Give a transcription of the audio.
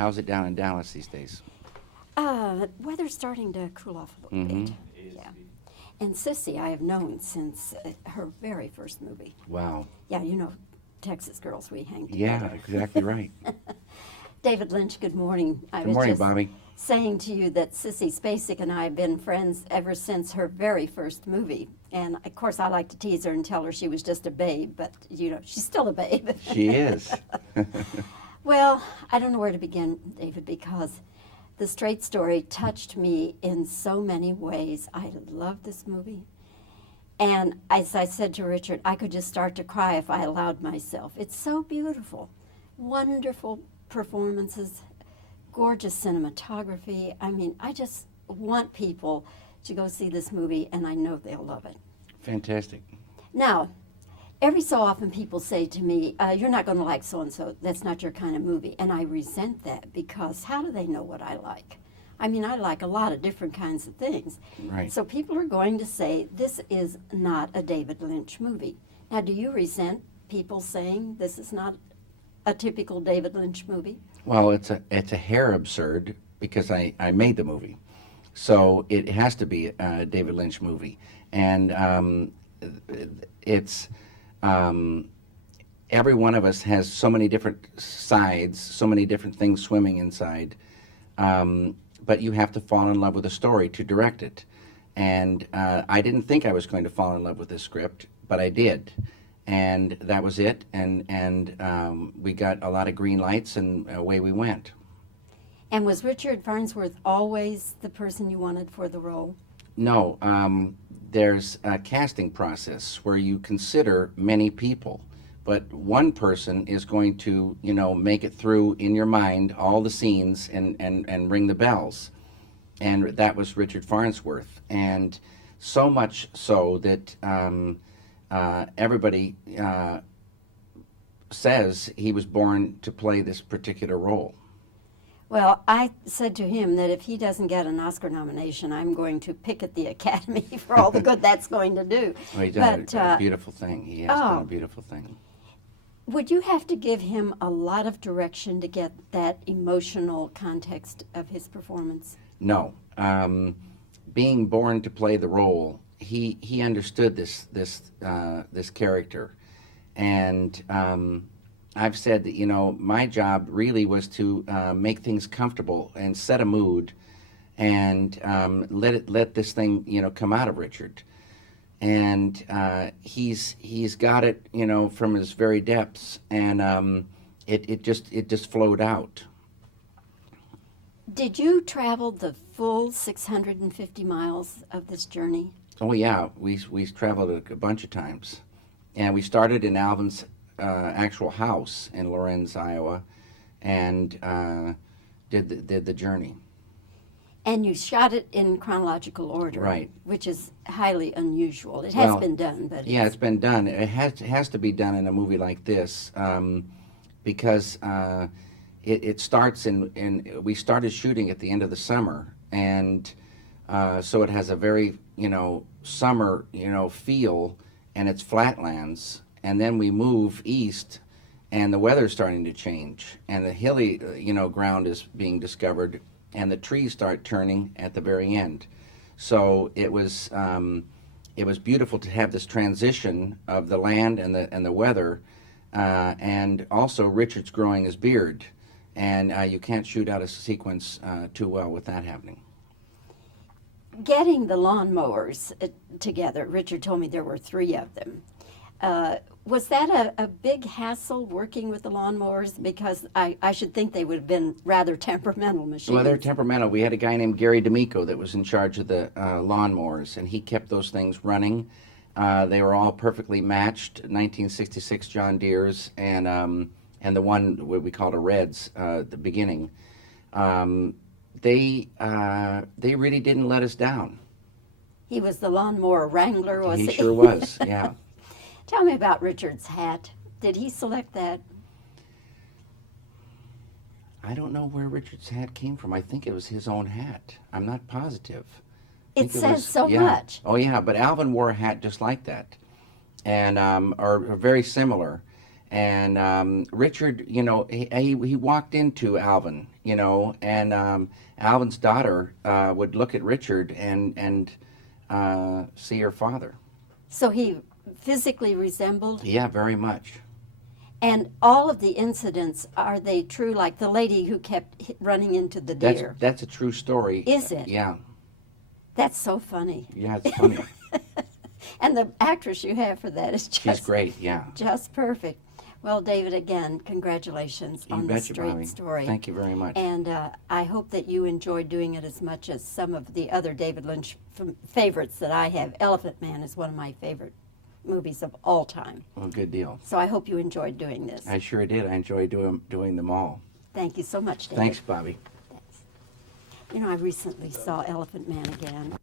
How's it down in Dallas these days? Weather's starting to cool off a little Mhm. bit. Yeah. And Sissy, I have known since her very first movie. Wow. Yeah, you know, Texas girls, we hang Yeah, together. exactly right. David Lynch, good morning. I Good was morning, just Bobbie. saying to you that Sissy Spacek and I have been friends ever since her very first movie. And of course, I like to tease her and tell her she was just a babe, but you know, she's still a babe. She is. Well, I don't know where to begin, David, because the Straight Story touched me in so many ways. I love this movie. And as I said to Richard, I could just start to cry if I allowed myself. It's so beautiful. Wonderful performances, gorgeous cinematography. I mean, I just want people to go see this movie, and I know they'll love it. Fantastic. Now, every so often people say to me, you're not going to like so-and-so. That's not your kind of movie. And I resent that because how do they know what I like? I mean, I like a lot of different kinds of things. Right. So people are going to say, this is not a David Lynch movie. Now, do you resent people saying this is not a typical David Lynch movie? Well, it's a hair absurd because I made the movie. So it has to be a David Lynch movie. And it's... every one of us has so many different sides, so many different things swimming inside. But you have to fall in love with a story to direct it. And I didn't think I was going to fall in love with this script, but I did. And that was it. And we got a lot of green lights, and away we went. And was Richard Farnsworth always the person you wanted for the role? No, there's a casting process where you consider many people, but one person is going to, you know, make it through in your mind all the scenes and ring the bells. And that was Richard Farnsworth. And so much so that everybody says he was born to play this particular role. Well, I said to him that if he doesn't get an Oscar nomination, I'm going to picket the Academy for all the good that's going to do. Well, he done a beautiful thing. He has done a beautiful thing. Would you have to give him a lot of direction to get that emotional context of his performance? No. Being born to play the role, he understood this character, and I've said that, you know, my job really was to make things comfortable and set a mood, and let this thing, you know, come out of Richard. And he's got it, you know, from his very depths, and it just flowed out. Did you travel the full 650 miles of this journey? Oh yeah, we traveled a bunch of times, and we started in Alvin's actual house in Lorenz, Iowa, and did the journey. And you shot it in chronological order, Right. Which is highly unusual. It has Well, been done, but Yeah, it's been done. It has to be done in a movie like this because it starts in we started shooting at the end of the summer, and so it has a very, you know, summer, you know, feel, and it's flatlands. And then we move east, and the weather's starting to change, and the hilly, you know, ground is being discovered, and the trees start turning at the very end. So it was beautiful to have this transition of the land and the weather, and also Richard's growing his beard, and you can't shoot out a sequence too well with that happening. getting the lawnmowers together, Richard told me there were 3 of them. Was that a big hassle working with the lawnmowers? Because I should think they would have been rather temperamental machines. Well, they're temperamental. We had a guy named Gary D'Amico that was in charge of the lawnmowers, and he kept those things running. They were all perfectly matched, 1966 John Deeres, and the one what we called a Reds at the beginning. They really didn't let us down. He was the lawnmower wrangler, was he? He sure was, yeah. Tell me about Richard's hat. Did he select that? I don't know where Richard's hat came from. I think it was his own hat. I'm not positive. It says so much. Oh, yeah, but Alvin wore a hat just like that, and or very similar. And Richard, you know, he walked into Alvin, you know, and Alvin's daughter would look at Richard and see her father. So he physically resembled? Yeah, very much. And all of the incidents, are they true? Like the lady who kept running into the deer. That's a true story. Is it? Yeah. That's so funny. Yeah, it's funny. And the actress you have for that is just She's great, yeah. just perfect. Well, David, again, congratulations You on the betcha, Straight Bobbie. Story. Thank you very much. And I hope that you enjoyed doing it as much as some of the other David Lynch favorites that I have. Elephant Man is one of my favorite movies of all time. Well, good deal. So I hope you enjoyed doing this. I sure did. I enjoyed doing them all. Thank you so much, David. Thanks, Bobbie. Thanks. You know, I recently saw Elephant Man again.